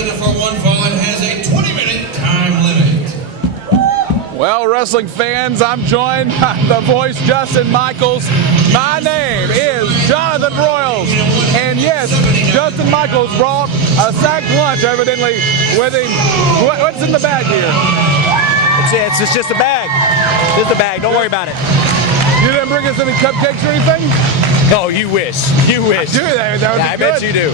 scheduled for one fall and has a 20-minute time limit. Well, wrestling fans, I'm joined by the voice Justin Michaels. My name is Jonathan Broyles. And yes, Justin Michaels brought a sack lunch, evidently, with him. What's in the bag here? It's just a bag. Just a bag. Don't worry about it. You didn't bring us any cupcakes or anything? Oh, you wish. You wish. That would be I bet you do.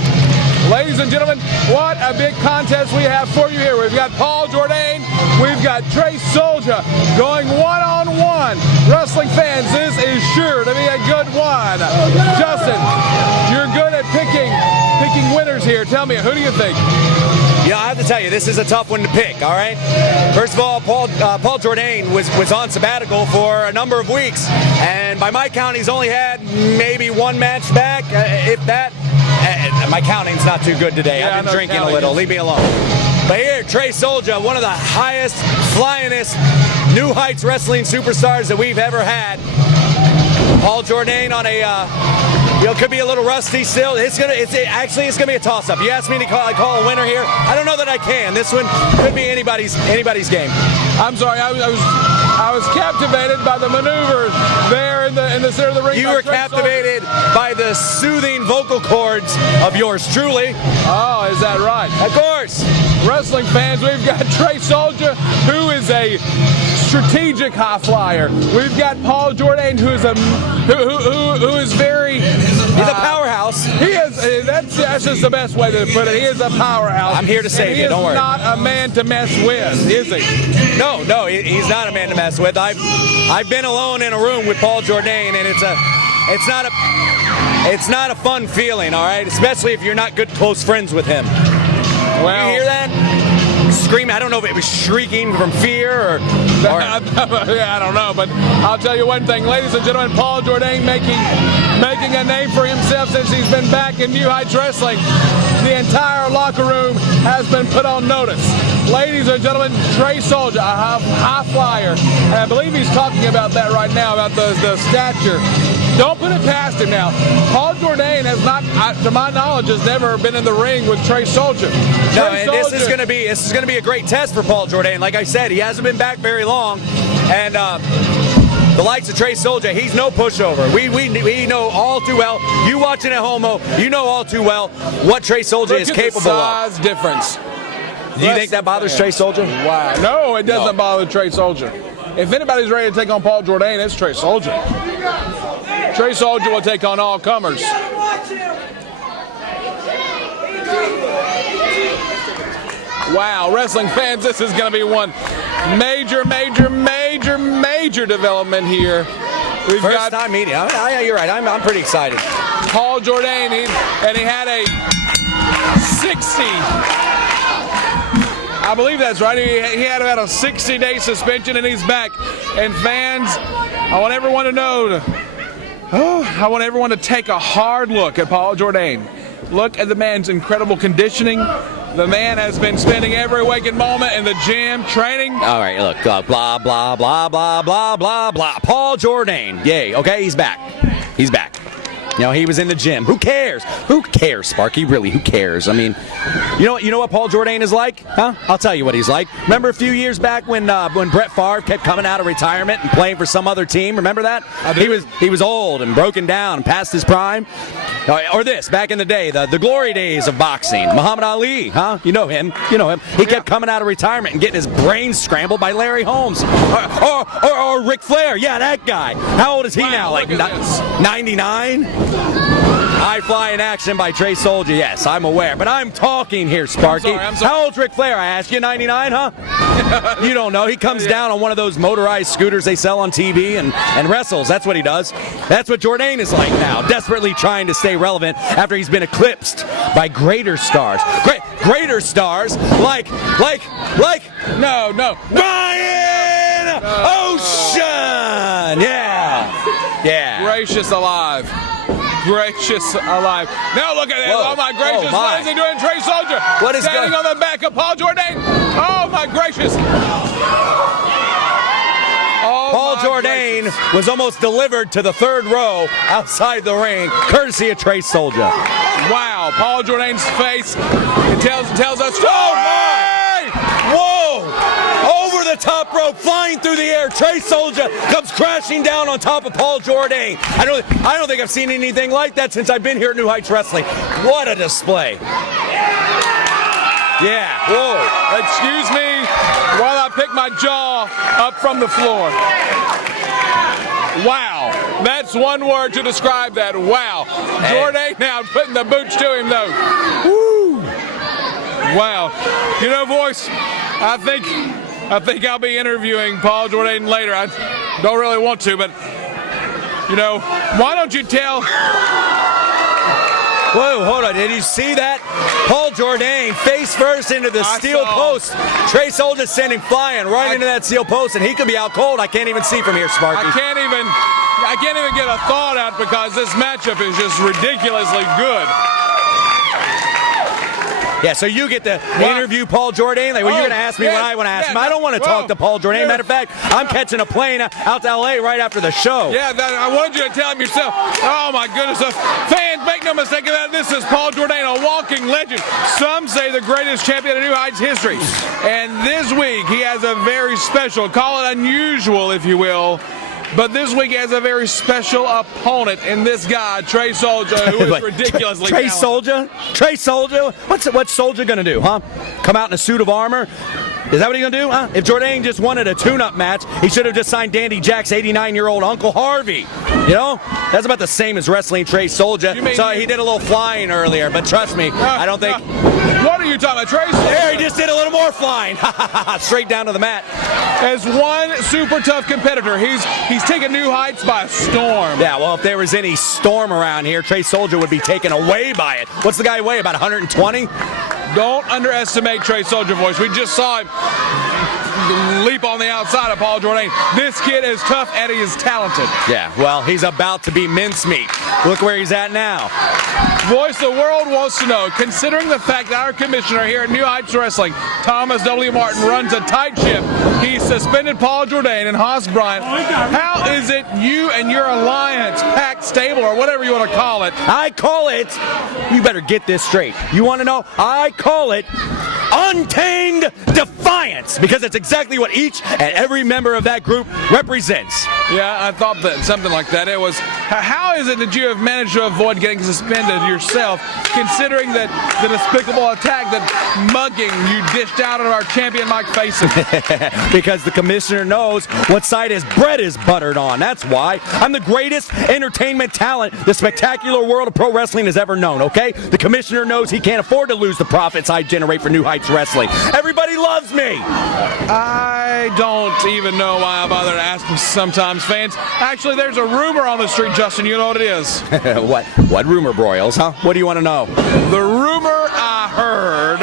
Ladies and gentlemen, what a big contest we have for you here. We've got Paul Jordane, we've got Trey Soulja going one-on-one. Wrestling fans, this is sure to be a good one. Justin, you're good at picking winners here. Tell me, who do you think? Yeah, I have to tell you, this is a tough one to pick, all right? First of all, Paul Jordane was on sabbatical for a number of weeks, and by my count, he's only had maybe one match back, if that. My counting's not too good today. Yeah, I've been drinking a little. Leave me alone. But here, Trey Soulja, one of the highest, flyingest, New Heights wrestling superstars that we've ever had. Paul Jordane on a, could be a little rusty still. It's gonna be a toss-up. You asked me to call a winner here. I don't know that I can. This one could be anybody's game. I'm sorry, I was captivated by the maneuvers there in the center of the ring. You were captivated by the soothing vocal cords of yours truly. Oh, is that right? Of course. Wrestling fans, we've got Trey Soulja, who is a strategic high flyer. We've got Paul Jordane, who is very. He's a powerhouse. He is. That's just the best way to put it. He is a powerhouse. I'm here to save you. Don't worry. He's not a man to mess with, is he? No, he's not a man to mess with. I've been alone in a room with Paul Jordane, and it's not a fun feeling. All right, especially if you're not good close friends with him. Well, you hear that? Screaming. I don't know if it was shrieking from fear or I don't know, but I'll tell you one thing, ladies and gentlemen, Paul Jordane making a name for himself since he's been back in New Heights Wrestling. The entire locker room has been put on notice. Ladies and gentlemen, Trey Soulja, a high flyer, and I believe he's talking about that right now, about the stature. Don't put it past him now. Paul Jordane has not, to my knowledge, has never been in the ring with Trey Soulja. No, and this is going to be a great test for Paul Jordane. Like I said, he hasn't been back very long, and the likes of Trey Soulja, he's no pushover. We know all too well. You watching at home, you know all too well what Trey Soulja is capable of. Size difference. Do you think that bothers Trey Soulja? Wow. No, it doesn't bother Trey Soulja. If anybody's ready to take on Paul Jordane, it's Trey Soulja. Trey Soulja will take on all comers. Wow, wrestling fans, this is going to be one major development here. First time meeting. You're right. I'm pretty excited. Paul Jordane, he had a 60. I believe that's right. He had about a 60-day suspension, and he's back. And fans, I want everyone to know. I want everyone to take a hard look at Paul Jordane. Look at the man's incredible conditioning. The man has been spending every waking moment in the gym training. All right, look, blah, blah, blah, blah, blah, blah, blah. Paul Jordane, yay, okay, he's back. He's back. You know, he was in the gym. Who cares? Who cares, Sparky? Really, who cares? I mean, you know what Paul Jordane is like? Huh? I'll tell you what he's like. Remember a few years back when Brett Favre kept coming out of retirement and playing for some other team? Remember that? He was old and broken down and past his prime. Or this, back in the day, the glory days of boxing. Muhammad Ali, huh? You know him. He kept coming out of retirement and getting his brains scrambled by Larry Holmes. Or Ric Flair. Yeah, that guy. How old is he now? Like 99? High flying action by Trey Soulja. Yes, I'm aware. But I'm talking here, Sparky. I'm sorry. How old's Ric Flair? I ask you, 99, huh? You don't know. He comes down on one of those motorized scooters they sell on TV and wrestles. That's what he does. That's what Jordane is like now, desperately trying to stay relevant after he's been eclipsed by greater stars. Greater stars like No. Ryan Ocean. Yeah. Gracious alive. Now look at that. Whoa. Oh my gracious. What is he doing, Trey Soulja? What is standing on the back of Paul Jordane? Oh my gracious. Paul Jordane was almost delivered to the third row outside the ring, courtesy of Trey Soulja. Wow, Paul Jordane's face, it tells us, Trey Soulja comes crashing down on top of Paul Jordane. I don't think I've seen anything like that since I've been here at New Heights Wrestling. What a display. Yeah, whoa. Excuse me while I pick my jaw up from the floor. Wow. That's one word to describe that. Wow. Hey. Jordane now putting the boots to him, though. Woo. Wow. You know, voice, I think I'll be interviewing Paul Jordane later. I don't really want to, but, you know, why don't you tell... Whoa, hold on. Did you see that? Paul Jordane face first into the steel post. Trey Soulja sent him flying right into that steel post, and he could be out cold. I can't even see from here, Sparky. I can't even get a thought out because this matchup is just ridiculously good. Yeah, so you get to interview Paul Jordane. Like, well, you're going to ask me what I want to ask him. I don't want to talk to Paul Jordane. Matter of fact, I'm catching a plane out to L.A. right after the show. Yeah, I wanted you to tell him yourself. Oh, my goodness. Fans, make no mistake about it. This is Paul Jordane, a walking legend. Some say the greatest champion in New Heights history. And this week, he has a very special, call it unusual, if you will, but this week he has a very special opponent in this guy, Trey Soulja, who is ridiculously talented. Trey Soulja? What's Soulja going to do, huh? Come out in a suit of armor? Is that what he's going to do, huh? If Jordane just wanted a tune-up match, he should have just signed Dandy Jack's 89-year-old Uncle Harvey. You know? That's about the same as wrestling Trey Soulja. So he did a little flying earlier, but trust me, I don't think... What are you talking about, Trey Soulja? There, he just did a little more flying. Straight down to the mat. As one super tough competitor, he's taken New Heights by storm. Yeah, well, if there was any storm around here, Trey Soulja would be taken away by it. What's the guy weigh, about 120? Don't underestimate Trey Soulja, voice. We just saw him leap on the outside of Paul Jordane. This kid is tough and he is talented. Yeah, well, he's about to be mincemeat. Look where he's at now. Voice, the world wants to know, considering the fact that our commissioner here at New Heights Wrestling, Thomas W. Martin, runs a tight ship, he suspended Paul Jordane and Haas Bryant. How is it you and your alliance, packed stable, or whatever you want to call it? I call it, you better get this straight. You want to know? I call it Untamed Defiance, because it's exactly what each and every member of that group represents. Yeah, I thought that something like that. It was, how is it that you have managed to avoid getting suspended yourself, considering that the despicable attack, that mugging you dished out of our champion Mike Faison? Because the commissioner knows what side his bread is buttered on. That's why. I'm the greatest entertainment talent the spectacular world of pro wrestling has ever known, okay? The commissioner knows he can't afford to lose the profits I generate for New Heights Wrestling. Everybody loves me. I don't even know why I bother to ask sometimes, fans. Actually, there's a rumor on the street, Justin. You know what it is? What rumor, Broyles, huh? What do you want to know? The rumor I heard,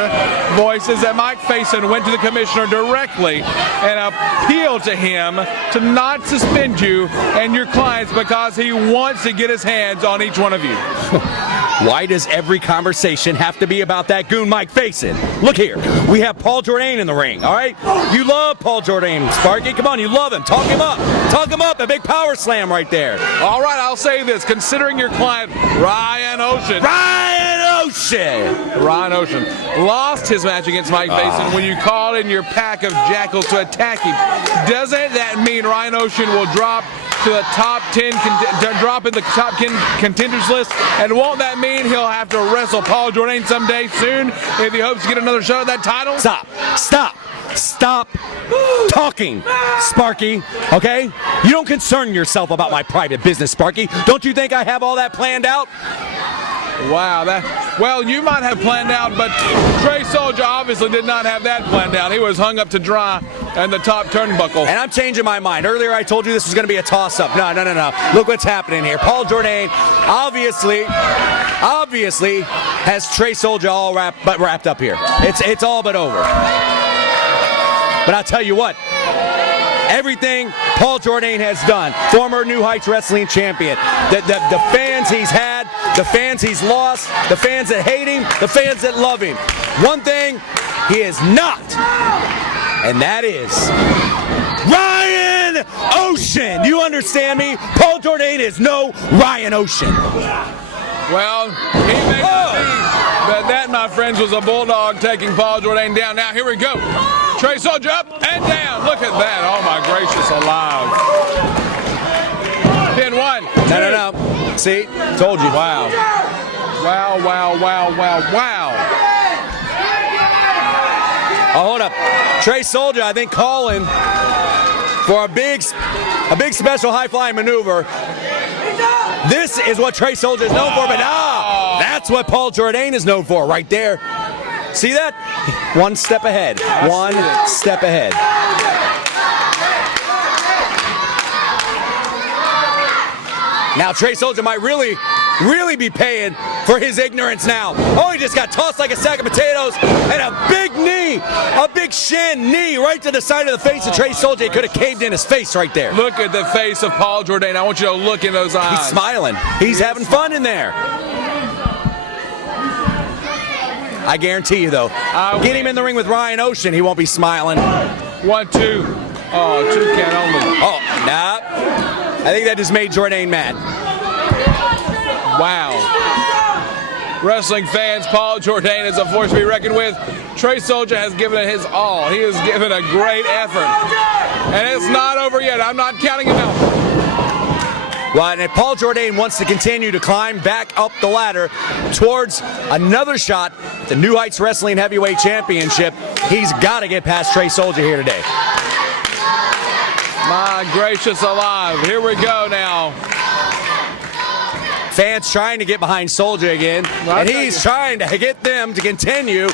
voice, is that Mike Faison went to the commissioner directly and appealed to him to not suspend you and your clients because he wants to get his hands on each one of you. Why does every conversation have to be about that goon Mike Faison? Look here, we have Paul Jordane in the ring, all right? You love Paul Jordane, Sparky. Come on, you love him. Talk him up. Talk him up. A big power slam right there. All right, I'll say this. Considering your client, Ryan Ocean, lost his match against Mike Faison when you called in your pack of jackals to attack him, doesn't that mean Ryan Ocean will drop to the top 10, drop in the top 10 contenders list? And won't that mean he'll have to wrestle Paul Jordane someday soon if he hopes to get another shot at that title? Stop talking, Sparky, okay? You don't concern yourself about my private business, Sparky. Don't you think I have all that planned out? Wow, well, you might have planned out, but Trey Soulja obviously did not have that planned out. He was hung up to dry in the top turnbuckle. And I'm changing my mind. Earlier I told you this was going to be a toss-up. No. Look what's happening here. Paul Jordane obviously has Trey Soulja all wrapped up here. It's all but over. But I'll tell you what, everything Paul Jordane has done, former New Heights Wrestling champion, the fans he's had, the fans he's lost, the fans that hate him, the fans that love him. One thing he is not, and that is Ryan Ocean. You understand me? Paul Jordane is no Ryan Ocean. Well, he may not be, but that, my friends, was a bulldog taking Paul Jordane down. Now, here we go. Trey Soulja up and down. Look at that. Oh, my gracious alive. Pin 1. No. See? Told you. Wow. Wow. Oh, hold up. Trey Soulja, I think, calling for a big special high-flying maneuver. This is what Trey Soulja is known for, but that's what Paul Jordane is known for right there. See that? One step ahead. One step ahead. Now Trey Soulja might really be paying for his ignorance now. Oh, he just got tossed like a sack of potatoes, and a big knee, a big shin knee right to the side of the face of Trey Soulja. He could have caved in his face right there. Look at the face of Paul Jordane. I want you to look in those eyes. He's smiling. He's having fun in there. I guarantee you, though, get him in the ring with Ryan Ocean, he won't be smiling. 1, 2. Oh, 2 count only. Oh, nah. I think that just made Jordane mad. Wow. Wrestling fans, Paul Jordane is a force to be reckoned with. Trey Soulja has given it his all. He has given a great effort. And it's not over yet. I'm not counting him out. Well, and if Paul Jordane wants to continue to climb back up the ladder towards another shot at the New Heights Wrestling Heavyweight Championship, he's got to get past Trey Soulja here today. My gracious alive. Here we go now. Fans trying to get behind Soulja again, and he's trying to get them to continue.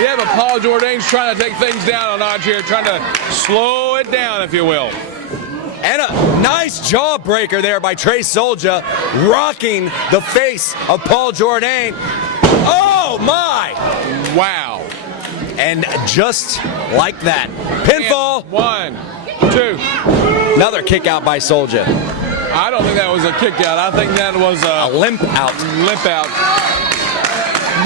Yeah, but Paul Jordane's trying to take things down a notch here, trying to slow it down, if you will. And a nice jawbreaker there by Trey Soulja, rocking the face of Paul Jordane. Oh, my! Wow. And just like that, pinfall. And 1, 2. Another kick out by Soulja. I don't think that was a kick out. I think that was a limp out. Limp out.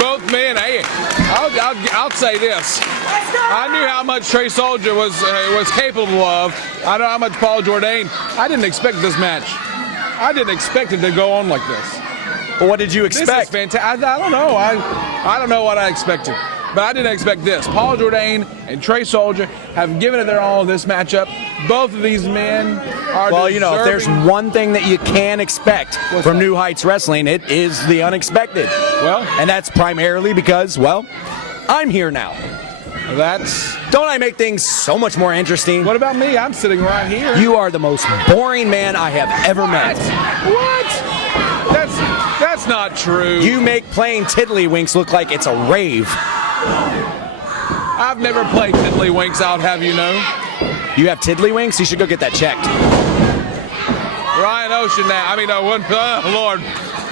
Both men, hey, I'll say this. I knew how much Trey Soulja was capable of. I know how much Paul Jordane. I didn't expect this match. I didn't expect it to go on like this. Well, what did you expect? This is fantastic. I don't know. I don't know what I expected. But I didn't expect this. Paul Jordane and Trey Soulja have given it their all in this matchup. Both of these men are well, you know, if there's one thing that you can expect from New Heights Wrestling, it is the unexpected. Well, and that's primarily because, well, I'm here now. Don't I make things so much more interesting? What about me? I'm sitting right here. You are the most boring man I have ever met. What? That's not true. You make playing tiddlywinks look like it's a rave. I've never played tiddlywinks, I'll have you know. You have tiddlywinks? You should go get that checked. Ryan Ocean now. I mean, Lord.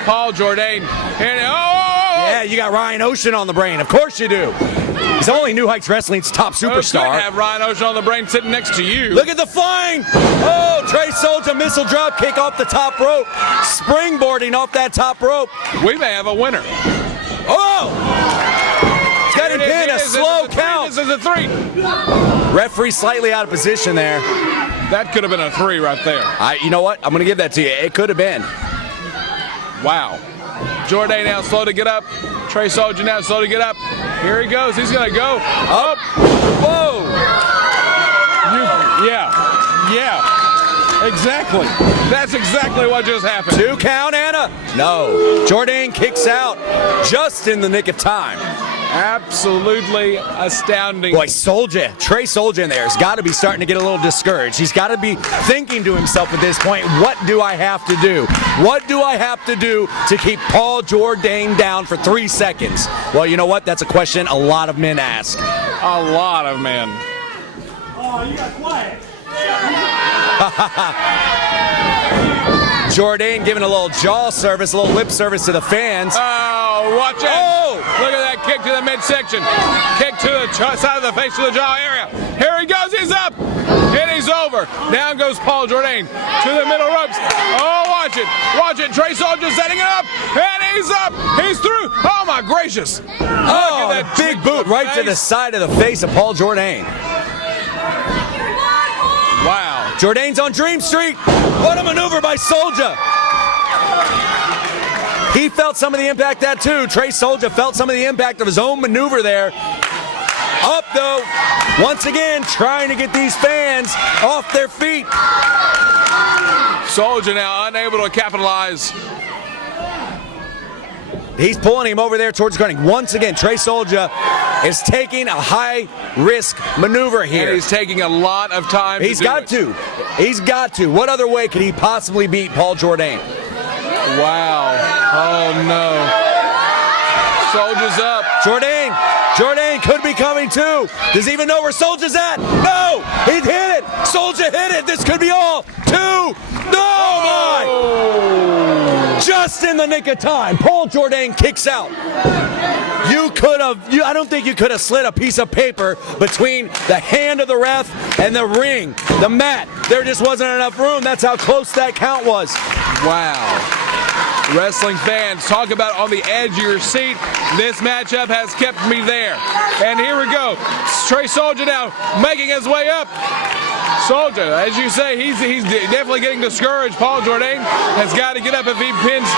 Paul Jordane. Yeah, you got Ryan Ocean on the brain. Of course you do. He's only New Heights Wrestling's top superstar. I have Ryan Ocean on the brain sitting next to you. Look at the flying. Oh, Trey Soulja missile drop kick off the top rope. Springboarding off that top rope. We may have a winner. Oh! He's got him pinned, a slow count. This is a 3. Referee slightly out of position there. That could have been a 3 right there. You know what? I'm going to give that to you. It could have been. Wow. Jordane now slow to get up. Trey Soulja now slow to get up. Here he goes. He's going to go up. Whoa. Yeah. Exactly. That's exactly what just happened. 2 count, Anna. No. Jordane kicks out just in the nick of time. Absolutely astounding. Boy, Trey Soulja in there has got to be starting to get a little discouraged. He's got to be thinking to himself at this point, what do I have to do? What do I have to do to keep Paul Jordane down for 3 seconds? Well, you know what? That's a question a lot of men ask. A lot of men. Oh, you got quiet. Jordane giving a little jaw service, a little lip service to the fans. Oh, watch it. Oh! Look at that kick to the midsection. Kick to the side of the face to the jaw area. Here he goes. He's up. And he's over. Down goes Paul Jordane to the middle ropes. Oh, watch it. Watch it. Trey Soulja setting it up. And he's up. He's through. Oh, my gracious. Oh, that big boot right to the side of the face of Paul Jordane. Wow. Jordane's on Dream Street. What a maneuver by Soulja. He felt some of the impact that too. Trey Soulja felt some of the impact of his own maneuver there. Up though, once again trying to get these fans off their feet. Soulja now unable to capitalize. He's pulling him over there towards the corner. Once again, Trey Soulja is taking a high-risk maneuver here. And he's taking a lot of time. He's got to. He's got to. What other way could he possibly beat Paul Jordane? Wow. Oh, no. Soulja's up. Jordane could be coming too. Does he even know where Soulja's at? No! He hit it! Soulja hit it! This could be all! 2! Oh my! Just in the nick of time, Paul Jordane kicks out. I don't think you could have slid a piece of paper between the hand of the ref and the ring, the mat. There just wasn't enough room. That's how close that count was. Wow. Wrestling fans, talk about on the edge of your seat. This matchup has kept me there. And here we go. Trey Soulja now making his way up. Soulja, as you say, he's definitely getting discouraged. Paul Jordane has got to get up if he pins.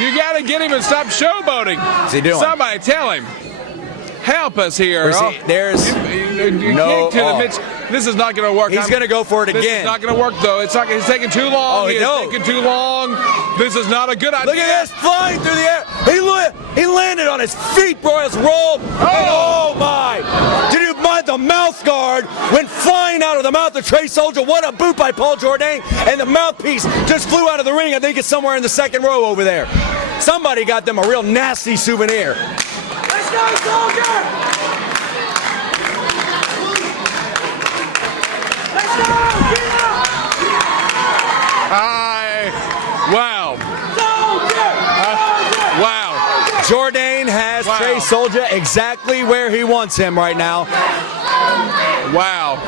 You got to get him and stop showboating. What's he doing? Somebody tell him. Help us here. There's no. Kick to the midst. This is not going to work. He's going to go for it again. This is not going to work, though. It's not. He's taking too long. Oh, he is taking too long. This is not a good idea. Look at this, flying through the air. He landed on his feet, bro. It's rolled. Oh my! Did you mind the mouth guard went flying out of the mouth of Trey Soulja? What a boot by Paul Jordane! And the mouthpiece just flew out of the ring. I think it's somewhere in the second row over there. Somebody got them a real nasty souvenir. Let's go, Soulja! Let's go! Get up! Wow. Wow. Jordane has Trey Soulja exactly where he wants him right now. Wow.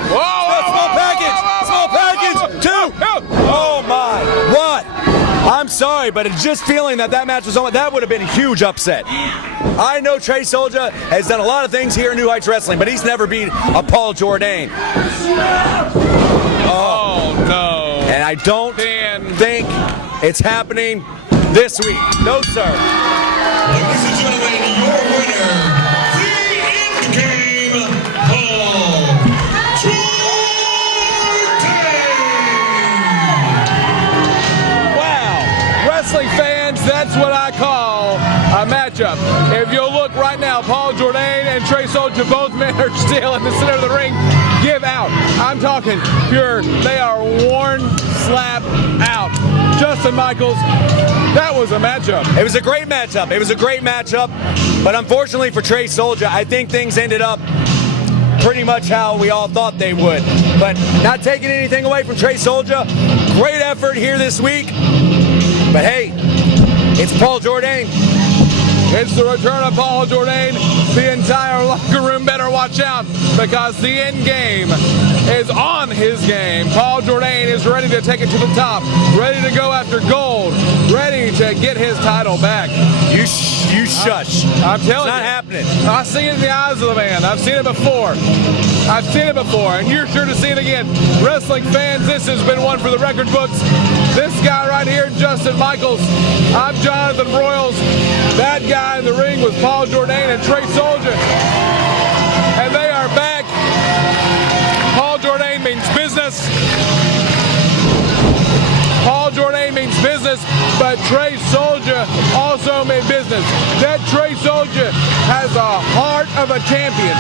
Small package. 2. Oh my. What? I'm sorry, but it's just feeling that match was on. That would have been a huge upset. I know Trey Soulja has done a lot of things here in New Heights Wrestling, but he's never beat a Paul Jordane. Oh no. And I don't think it's happening this week. No, sir. Ladies and gentlemen, your winner, the end game, Paul Jordane. Wow. Wrestling fans, that's what I call a matchup. If you'll look right now, Paul Jordane and Trey Soulja, both men are still in the center of the ring. Give out. I'm talking pure. They are worn, slap out. Justin Michaels, that was a matchup. It was a great matchup. But unfortunately for Trey Soulja, I think things ended up pretty much how we all thought they would. But not taking anything away from Trey Soulja. Great effort here this week. But hey, it's Paul Jordane. It's the return of Paul Jordane. The entire locker room better watch out because the end game is on his game. Paul Jordane is ready to take it to the top, ready to go after gold, ready to get his title back. You shush. I'm telling you. It's not happening. I see it in the eyes of the man. I've seen it before. And you're sure to see it again. Wrestling fans, this has been one for the record books. This guy right here, Justin Michaels. I'm Jonathan Broyles. That guy in the ring was Paul Jordane and Trey Soulja. And they are back. Paul Jordane means business. Paul Jordane means business, but Trey Soulja also means business. That Trey Soulja has a heart of a champion.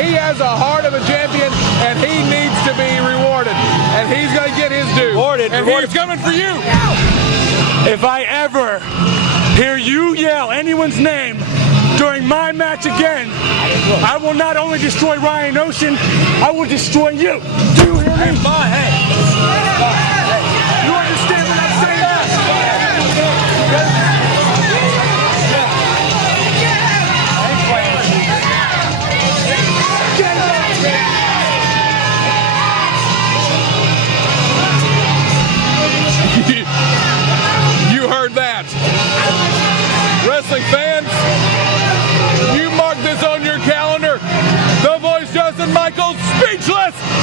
He has a heart of a champion, and he needs to be rewarded. And he's going to get his due. And he's coming for you. If I ever hear you yell anyone's name during my match again, I will not only destroy Ryan Ocean, I will destroy you. Do you hear me? Hey.